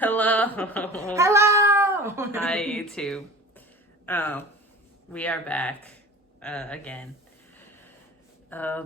Hello. Hello. Hi, YouTube. We are back again.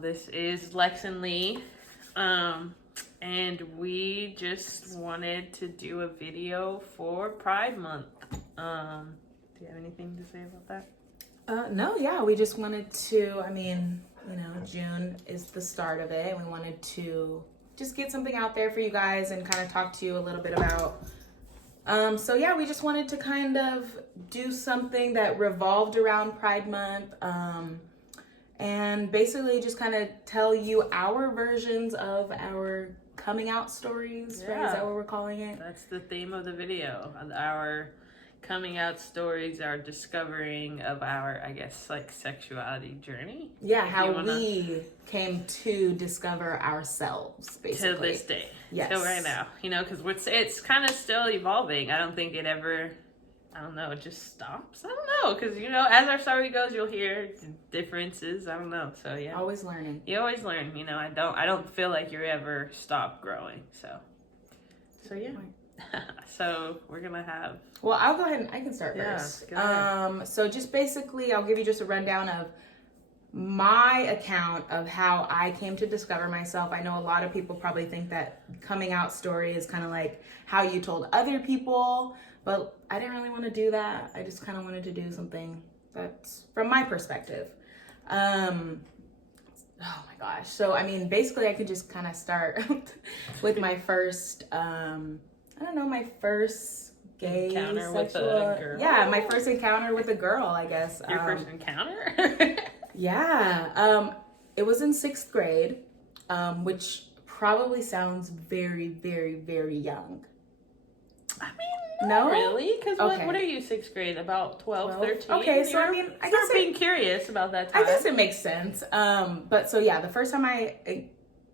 This is Lex and Lee. And we just wanted to do a video for Pride Month. Do you have anything to say about that? No, yeah, we just wanted to, June is the start of it, and we wanted to just get something out there for you guys and kind of talk to you a little bit about. We just wanted to kind of do something that revolved around Pride Month, and basically just kind of tell you our versions of our coming out stories, right? Is that what we're calling it? That's the theme of the video. Our coming out stories, our discovering of our, sexuality journey. Yeah, how we came to discover ourselves, basically. To this day. Yes. Till right now. Because it's kind of still evolving. I don't think it ever, it just stops. I don't know. Because, as our story goes, you'll hear differences. I don't know. So, yeah. Always learning. You always learn. I don't feel like you ever stop growing. So yeah. So we're gonna have. Well, I'll go ahead and I can start first. Go ahead. So just basically, I'll give you just a rundown of my account of how I came to discover myself. I know a lot of people probably think that coming out story is kind of like how you told other people, but I didn't really want to do that. I just kind of wanted to do something that's from my perspective. Oh my gosh. So, basically I could just kind of start with my first, my first gay encounter sexual, with a girl. Yeah, my first encounter with a girl, I guess. Your first encounter? Yeah. It was in 6th grade, which probably sounds very, very, very young. No? Really? Because Okay. what are you, 6th grade? About 12, 13? Okay, so I guess being curious about that time. I guess it makes sense. The first time I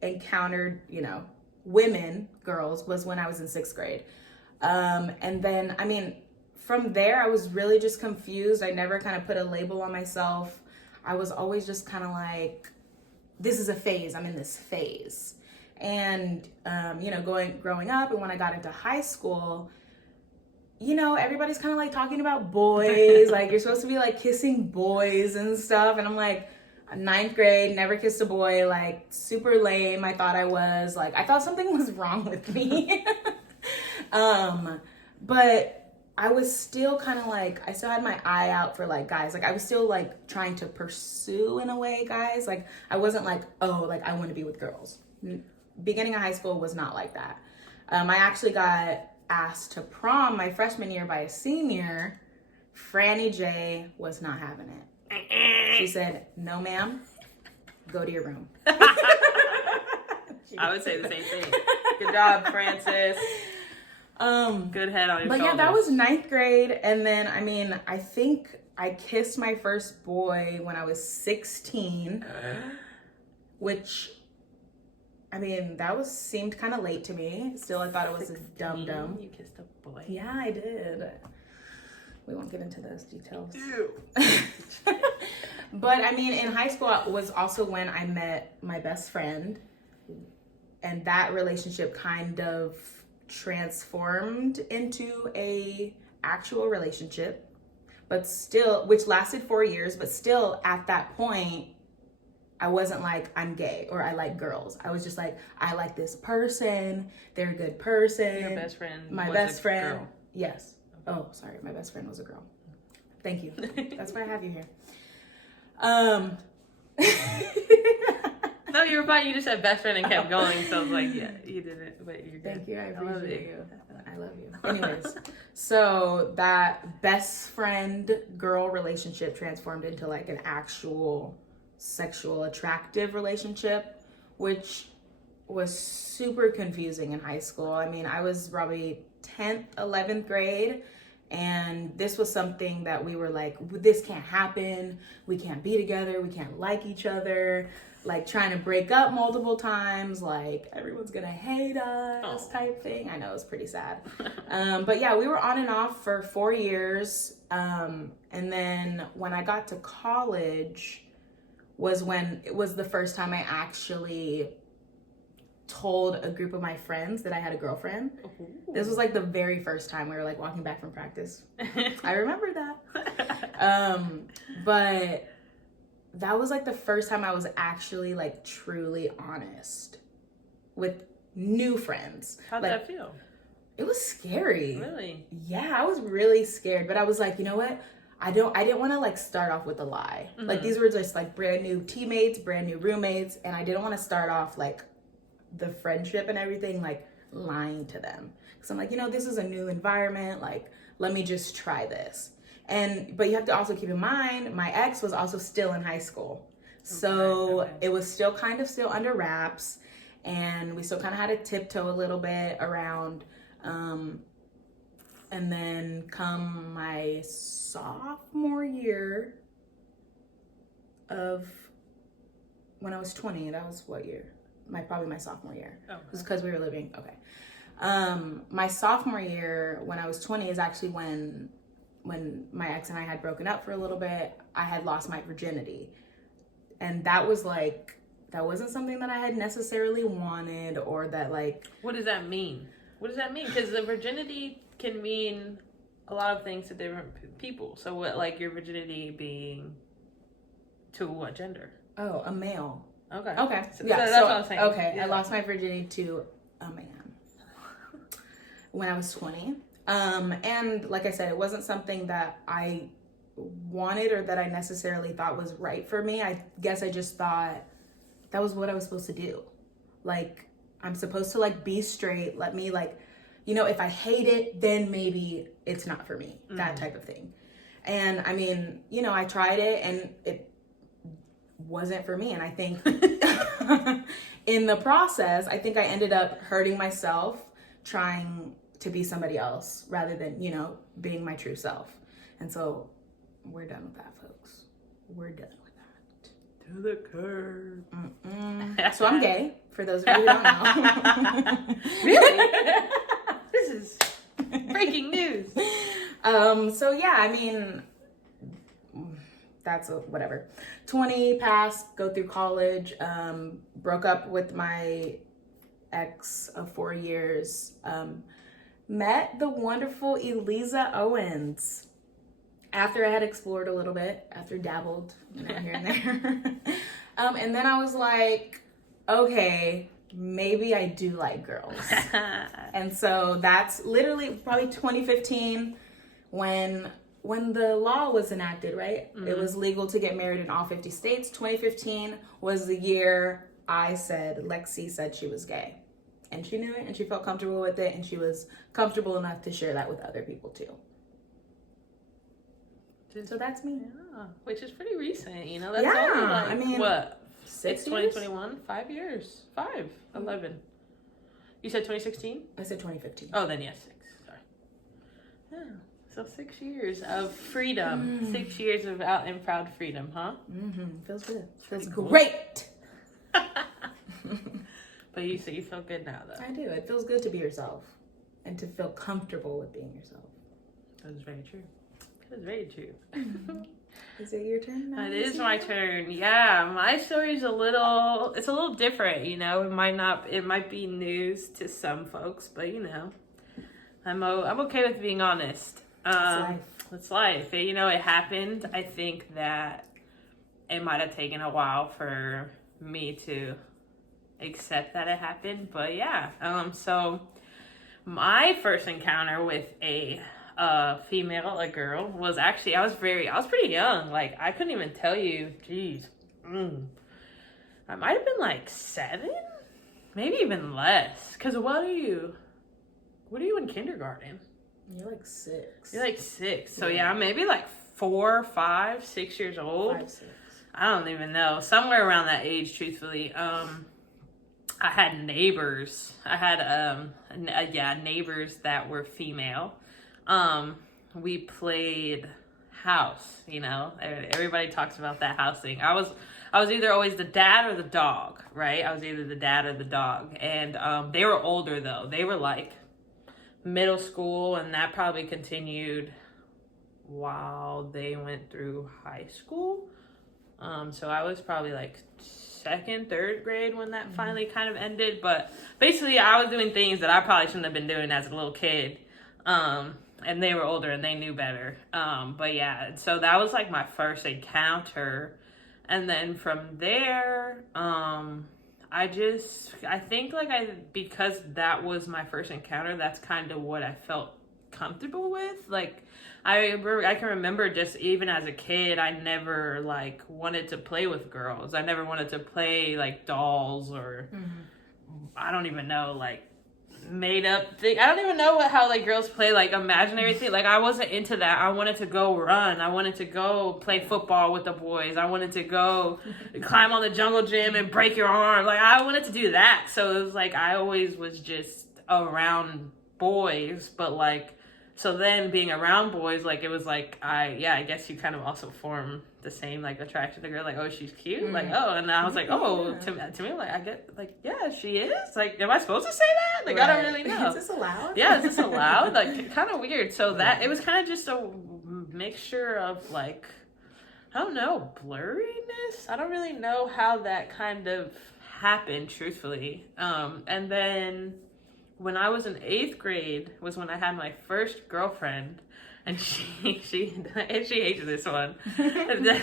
encountered, girls, was when I was in 6th grade. And then, from there, I was really just confused. I never kind of put a label on myself. I was always just kind of like, this is a phase. I'm in this phase. And, growing up, and when I got into high school, everybody's kind of like talking about boys. Like, you're supposed to be like kissing boys and stuff. And I'm like, 9th grade, never kissed a boy, like super lame. I thought I was like, I thought something was wrong with me. But I was still kind of like, I still had my eye out for like guys. Like I was still like trying to pursue in a way guys. Like I wasn't like, oh, like I want to be with girls. Beginning of high school was not like that. I actually got asked to prom my freshman year by a senior. Franny J was not having it. She said, no, ma'am, go to your room. I would say the same thing. Good job, Francis. Good head on your shoulders. Yeah, that was 9th grade. And then, I think I kissed my first boy when I was 16, which, that seemed kind of late to me. Still, I thought it was 16? A dum-dum. You kissed a boy? Yeah, I did. We won't get into those details. Ew. But in high school was also when I met my best friend, and that relationship kind of transformed into a actual relationship, but still, which lasted 4 years, but still at that point, I wasn't like, I'm gay or I like girls. I was just like, I like this person. They're a good person. Your best friend My was best a friend. girl. Yes. Oh, sorry. My best friend was a girl. Thank you. That's why I have you here. No, you were fine. You just said best friend and kept going. So I was like, yeah, you did it. But you're good. Thank you. I appreciate you. I love you. Anyways, so that best friend girl relationship transformed into like an actual sexual attractive relationship, which was super confusing in high school. I was probably 10th, 11th grade. And this was something that we were like, this can't happen. We can't be together. We can't like each other. Like trying to break up multiple times. Like everyone's gonna hate us type thing. I know, it's pretty sad. But yeah, we were on and off for 4 years. And then when I got to college was when it was the first time I actually told a group of my friends that I had a girlfriend. Ooh. This was like the very first time we were like walking back from practice. I remember that. But that was like the first time I was actually like truly honest with new friends. How'd like, that feel? It was scary. Really? Yeah, I was really scared, but I was like, you know what? I didn't want to like start off with a lie. Mm-hmm. Like these were just like brand new teammates, brand new roommates, and I didn't want to start off like the friendship and everything like lying to them. Cause I'm like, this is a new environment. Like, let me just try this. But you have to also keep in mind, my ex was also still in high school. So It was still kind of still under wraps, and we still kind of had to tiptoe a little bit around. And then come my sophomore year of when I was 20, that was what year? Probably my sophomore year. Oh, okay. It was because we were living, okay. My sophomore year, when I was 20, is actually when my ex and I had broken up for a little bit. I had lost my virginity. And that was like, that wasn't something that I had necessarily wanted, or that like... What does that mean? What does that mean? Because the virginity can mean a lot of things to different people. So what, like your virginity being to what gender? Oh, a male. Okay. So, yeah, that's what I'm saying. Okay, yeah. I lost my virginity to a man when I was 20. And like I said, it wasn't something that I wanted or that I necessarily thought was right for me. I guess I just thought that was what I was supposed to do. Like, I'm supposed to like be straight. Let me like, if I hate it, then maybe it's not for me. Mm-hmm. That type of thing. And I mean, I tried it and it wasn't for me. And I think in the process, I think I ended up hurting myself trying to be somebody else rather than, being my true self. And so we're done with that, folks. We're done with that. To the curb. So I'm gay, for those of you who don't know. Really? This is breaking news. So yeah, I mean, that's whatever. 20 passed, go through college, broke up with my ex of 4 years, met the wonderful Eliza Owens after I had explored a little bit, after dabbled here and there. And then I was like, okay, maybe I do like girls. And so that's literally probably 2015 when the law was enacted, right? Mm-hmm. It was legal to get married in all 50 states. 2015 was the year Lexi said she was gay. And she knew it, and she felt comfortable with it, and she was comfortable enough to share that with other people too. So that's me. Yeah, which is pretty recent, That's only like, I mean, what? 6 years? 2021? 5 years. 11. You said 2016? I said 2015. Oh, then yes, 6. Sorry. Yeah. So 6 years of freedom. 6 years of out and proud freedom, huh? Mm-hmm. Feels good. Feels cool. Great. But you say you feel good now, though. I do. It feels good to be yourself and to feel comfortable with being yourself. That is very true. That is very true. Is it your turn now? It is my turn. Yeah, my story's a little different, It might be news to some folks, but I'm okay with being honest. It's life. It happened. I think that it might have taken a while for me to accept that it happened, but yeah. So my first encounter with a girl was actually, I was pretty young. Like, I couldn't even tell you, I might have been like 7, maybe even less. Cause what are you in kindergarten? You're like 6. You're like 6. So yeah, maybe like 4, 5, 6 years old. 5, 6. I don't even know. Somewhere around that age, truthfully. I had neighbors. Neighbors that were female. We played house, Everybody talks about that house thing. I was either always the dad or the dog, right? I was either the dad or the dog. And they were older though. They were like middle school, and that probably continued while they went through high school. So I was probably like second, third grade when that finally kind of ended. But basically, I was doing things that I probably shouldn't have been doing as a little kid. And they were older and they knew better. But yeah, so that was like my first encounter. And then from there, I think because that was my first encounter, that's kind of what I felt comfortable with. Like, I can remember just even as a kid, I never like wanted to play with girls. I never wanted to play like dolls or I don't even know, like made up thing. I don't even know how like girls play like imaginary thing. Like I wasn't into that. I wanted to go run. I wanted to go play football with the boys. I wanted to go climb on the jungle gym and break your arm. Like I wanted to do that. So it was like I always was just around boys, but like so then being around boys, like it was like I guess you kind of also form the same like attraction to girl, like, oh, she's cute, like, oh, and I was like, oh, to me, like I get like, yeah, she is, like, am I supposed to say that? Like, right. I don't really know. Is this allowed? Yeah, is this allowed? Like, kind of weird. So that it was kind of just a mixture of like, I don't know, blurriness. I don't really know how that kind of happened, truthfully. And then when I was in 8th grade was when I had my first girlfriend. And she hated this one.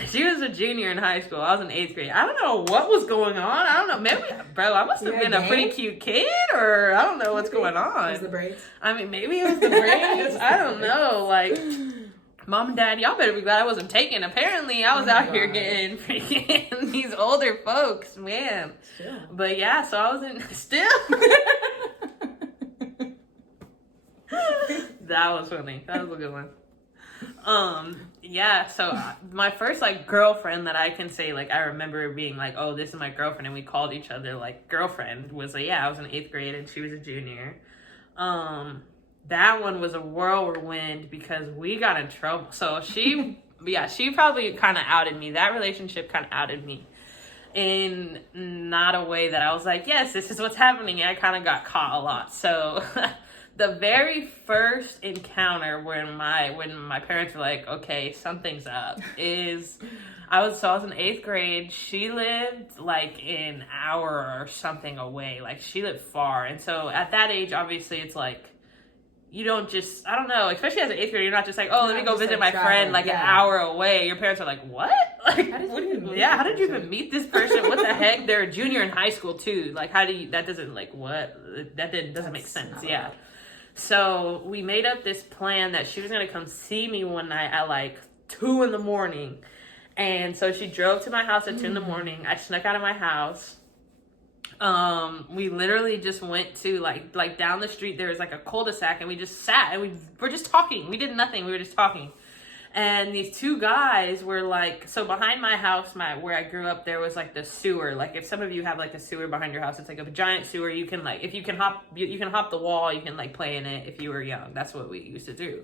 She was a junior in high school. I was in 8th grade. I don't know what was going on. I don't know. Maybe, bro, I must have been a pretty cute kid, or I don't know what's going on. It was the braids. I mean, maybe it was the braids. I don't know. Like, mom and dad, y'all better be glad I wasn't taken. Apparently, I was out here getting freaking these older folks, man. Still. But yeah, so I was in still. That was funny. That was a good one. Yeah, so my first like girlfriend that I can say like I remember being like, oh, this is my girlfriend, and we called each other like girlfriend, was like, yeah, I was in 8th grade and she was a junior. That one was a whirlwind because we got in trouble. So she probably kind of outed me. That relationship kind of outed me in not a way that I was like, yes, this is what's happening. I kind of got caught a lot. So the very first encounter when my parents were like, okay, something's up, is I was in 8th grade. She lived like an hour or something away. Like she lived far. And so at that age, obviously it's like, you don't just, I don't know, especially as an 8th grader, you're not just like, oh, let me go visit my friend like an hour away. Your parents are like, what? Like, how did you even meet this person? What the heck? They're a junior in high school too. Like, that doesn't like, what? Doesn't make sense. Yeah. So we made up this plan that she was going to come see me one night at like 2 a.m. And so she drove to my house at 2 a.m. I snuck out of my house. We literally just went to like down the street. There was like a cul-de-sac and we just sat and we were just talking. We did nothing. We were just talking. And these 2 guys were like, so behind my house, where I grew up, there was like the sewer. Like if some of you have like a sewer behind your house, it's like a giant sewer. You can like, if you can hop the wall, you can like play in it if you were young. That's what we used to do.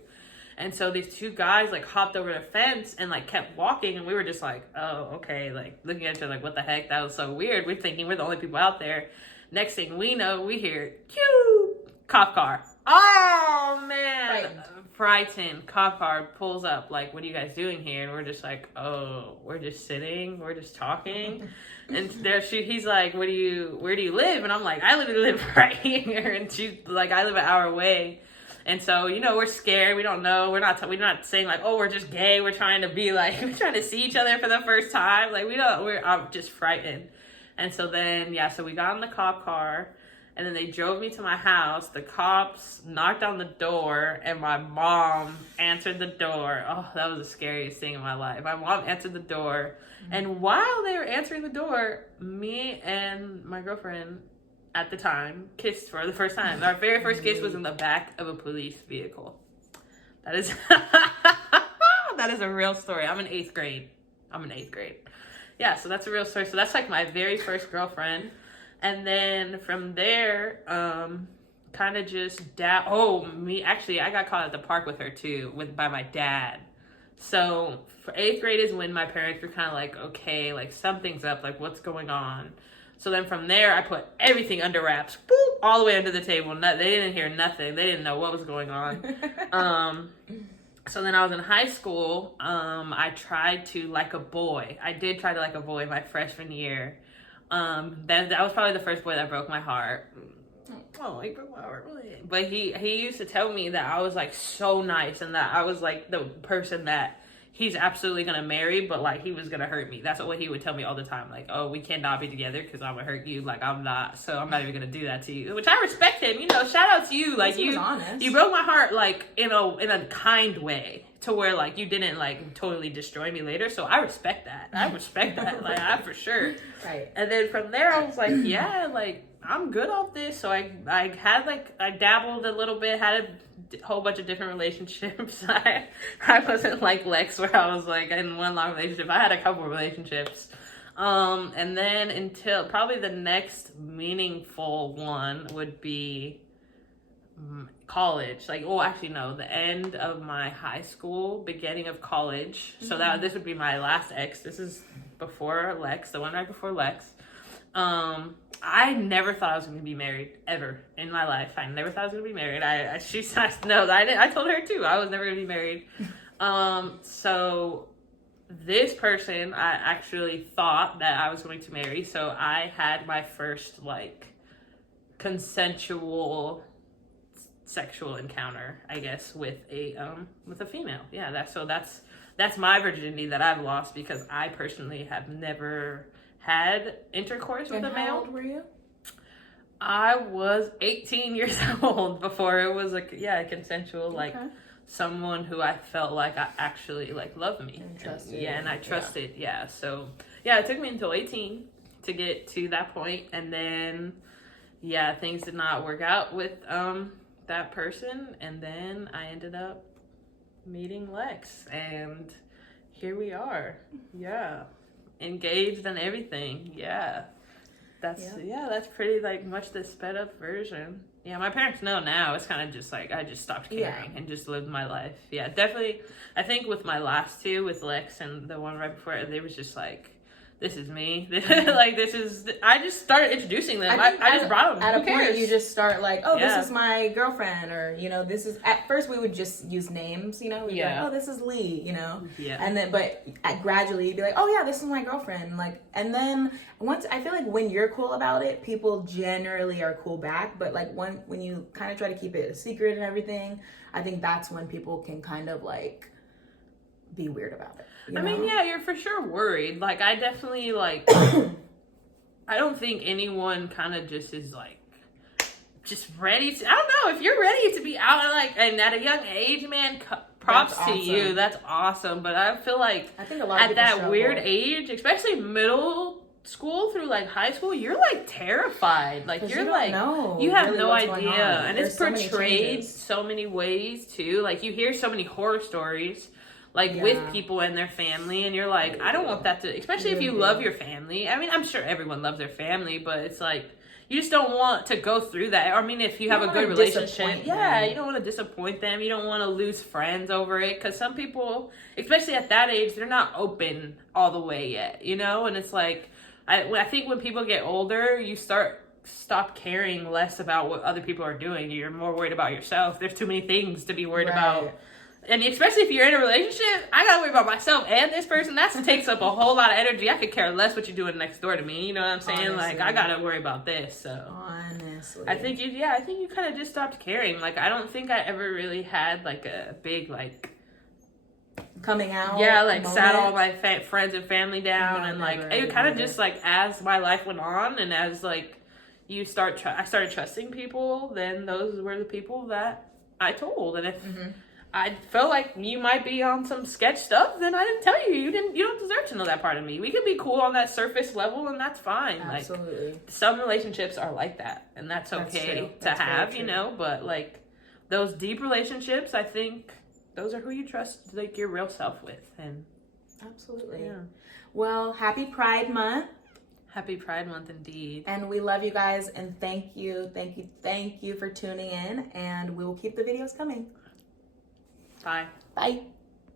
And so these 2 guys like hopped over the fence and like kept walking, and we were just like, oh, okay, like looking at each other like, what the heck? That was so weird. We're thinking we're the only people out there. Next thing we know, we hear, cue, cop car. Oh man. Frightened. Cop car pulls up, like, what are you guys doing here? And we're just like, oh, we're just sitting, we're just talking. And he's like, where do you live? And I'm like, I live right here. And she's like, I live an hour away. And so, you know, we're scared. We don't know. We're not saying like, oh, we're just gay. We're trying to be like, we're trying to see each other for the first time. Like, I'm just frightened. And so then, so we got in the cop car. And then they drove me to my house. The cops knocked on the door, and my mom answered the door. Oh, that was the scariest thing in my life. My mom answered the door. And while they were answering the door, me and my girlfriend at the time kissed for the first time. Our very first kiss was in the back of a police vehicle. That is that is a real story. I'm in 8th grade. Yeah, so that's a real story. So that's like my very first girlfriend. And then from there, kind of just I got caught at the park with her too, by my dad. So for 8th grade is when my parents were kind of like, okay, like something's up, like what's going on? So then from there, I put everything under wraps, boop, all the way under the table. They didn't hear nothing. They didn't know what was going on. So then I was in high school. I tried to like a boy. I did try to like a boy my freshman year. That was probably the first boy that broke my heart. Oh, he broke my heart. But he used to tell me that I was like so nice and that I was like the person that he's absolutely gonna marry, but like he was gonna hurt me. That's what he would tell me all the time. Like, oh, we cannot be together because I'm gonna hurt you. Like, I'm not, so I'm not even gonna do that to you. Which I respect him. You know, shout out to you. Like, you broke my heart like in a kind way to where like you didn't like totally destroy me later. So I respect that. Like, I for sure. Right. And then from there, I was like, yeah, like I'm good off this. So I dabbled a little bit, had a whole bunch of different relationships. I wasn't like Lex where I was like in one long relationship. I had a couple relationships. And then until probably the next meaningful one would be college. Like, oh, actually no, the end of my high school, beginning of college. So that this would be my last ex. This is before Lex, the one right before Lex. I never thought I was going to be married ever in my life. I never thought I was going to be married. I told her too. I was never going to be married. So this person, I actually thought that I was going to marry. So I had my first like consensual sexual encounter, I guess, with a female. Yeah, that's my virginity that I've lost because I personally have never had intercourse with a male. How old were you? I was 18 years old before it was like, yeah, consensual, like someone who I felt like I actually like loved me. And trusted. And I trusted. Yeah. So yeah, it took me until 18 to get to that point. And then, yeah, things did not work out with that person. And then I ended up meeting Lex and here we are. Yeah. Engaged and everything. Yeah. That's pretty like much the sped up version. Yeah, my parents know now. It's kind of just like I just stopped caring and just lived my life. Yeah, definitely. I think with my last two, with Lex and the one right before, they was just like, this is me. Like, this is, I just started introducing them. I just brought them. At a point, you just start like, oh, this is my girlfriend. Or, you know, this is, at first we would just use names, you know. We'd be like, oh, this is Lee, you know. Yeah. And then, but gradually you'd be like, oh, yeah, this is my girlfriend. Like, and then once, I feel like when you're cool about it, people generally are cool back. But like when you kind of try to keep it a secret and everything, I think that's when people can kind of like be weird about it. You know? I mean, yeah, you're for sure worried. Like, I definitely, like, I don't think anyone kind of just is, like, just ready to, I don't know, if you're ready to be out, like, and at a young age, man, props to you. That's awesome. But I feel like I think a lot of at that weird age, especially middle school through, like, high school, you're, like, terrified. Like, you're, like, you have really no idea. And it's portrayed so many ways, too. Like, you hear so many horror stories. Like, with people and their family, and you're like, I don't want that to, especially if you love your family. I mean, I'm sure everyone loves their family, but it's like, you just don't want to go through that. I mean, if you have a good relationship, you don't want to disappoint them. You don't want to lose friends over it, because some people, especially at that age, they're not open all the way yet, you know? And it's like, I think when people get older, you stop caring less about what other people are doing. You're more worried about yourself. There's too many things to be worried about. And especially if you're in a relationship, I gotta worry about myself and this person. That takes up a whole lot of energy. I could care less what you're doing next door to me. You know what I'm saying? Honestly. Like, I gotta worry about this. So honestly, I think you kind of just stopped caring. Like, I don't think I ever really had like a big like coming out. Yeah, like sat all my friends and family down, and like it kind of just like as my life went on, and as like I started trusting people. Then those were the people that I told, and if. I felt like you might be on some sketch stuff, then I didn't tell you. You don't deserve to know that part of me. We can be cool on that surface level, and that's fine. Absolutely. Like, some relationships are like that, and that's okay to have, you know, but like those deep relationships, I think those are who you trust like your real self with. And absolutely. Yeah. Well, happy Pride Month. Happy Pride Month indeed. And we love you guys, and thank you for tuning in, and we will keep the videos coming. Bye. Bye.